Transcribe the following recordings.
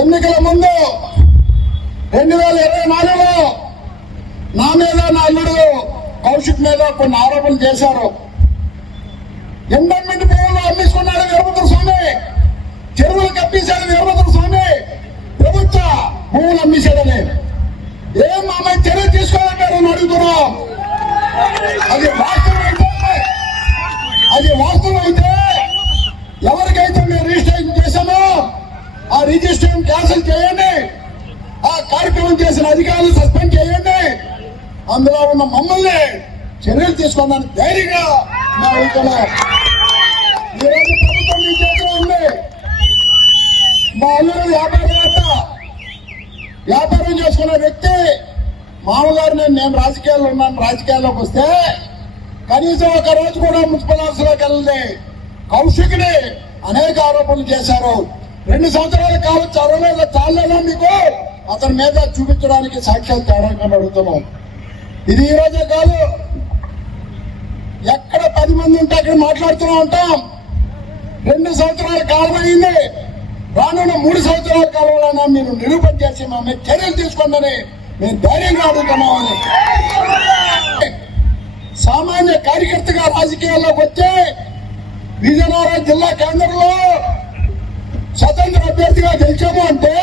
ఎన్నికల ముందు 2024లో నా మీద నా అల్లుడు కౌశిక్ మీద కొన్ని ఆరోపణలు చేశారు. ఎండోమెంట్ భూములు అమ్మేసుకున్నాడు వీరభద్ర స్వామి, చెరువులు కప్పేశాడు వీరభద్ర స్వామి, ప్రభుత్వ భూములు అమ్మేశాడని. ఏం మామయ్య చర్య తీసుకోవాలంటారు అని అడుగుతున్నాం. అది వాస్తవం అయితే ఎవరికైతే మేము రిజిస్ట్రేషన్ చేశామో ఆ రిజిస్ట్రేషన్ క్యాన్సిల్ చేయండి, ఆ కార్యక్రమం చేసిన అధికారులు సస్పెండ్ చేయండి, అందులో ఉన్న మమ్మల్ని చర్యలు తీసుకోవడానికి ధైర్యంగా మేము వెళ్తున్నాం. ఈరోజు ప్రభుత్వం మీ చేతిలో ఉంది. మా అల్లుడు వ్యాపారం చేసుకునే వ్యక్తి మామగారు నేను రాజకీయాల్లో ఉన్నాను, రాజకీయాల్లోకి వస్తే కనీసం ఒక రోజు కూడా మున్సిపల్ ఆఫీసులోకి వెళ్ళండి. కౌశిక్ ని అనేక ఆరోపణలు చేశారు. 2 సంవత్సరాలు కావచ్చు, 60 ఏళ్ళ చాలేనా మీకు అతని మీద చూపించడానికి సాక్ష్యాలు తేడానికి అడుగుతున్నాం. ఇది ఈ రోజే కాదు, ఎక్కడ 10 మంది ఉంటే అక్కడ మాట్లాడుతూనే ఉంటాం. 2 సంవత్సరాల కాలం అయింది, రానున్న 3 సంవత్సరాల కాలంలో మీరు నిరూపణ చేసి మా మీద చర్యలు తీసుకోండి మేము ధైర్యంగా అడుగుతున్నామని. సామాన్య కార్యకర్తగా రాజకీయాల్లోకి వచ్చి విజయనగరం జిల్లా కేంద్రంలో స్వతంత్ర అభ్యర్థిగా గెలిచాము అంటే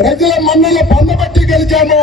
ప్రజల మన్నలు పొందబట్టి గెలిచాము.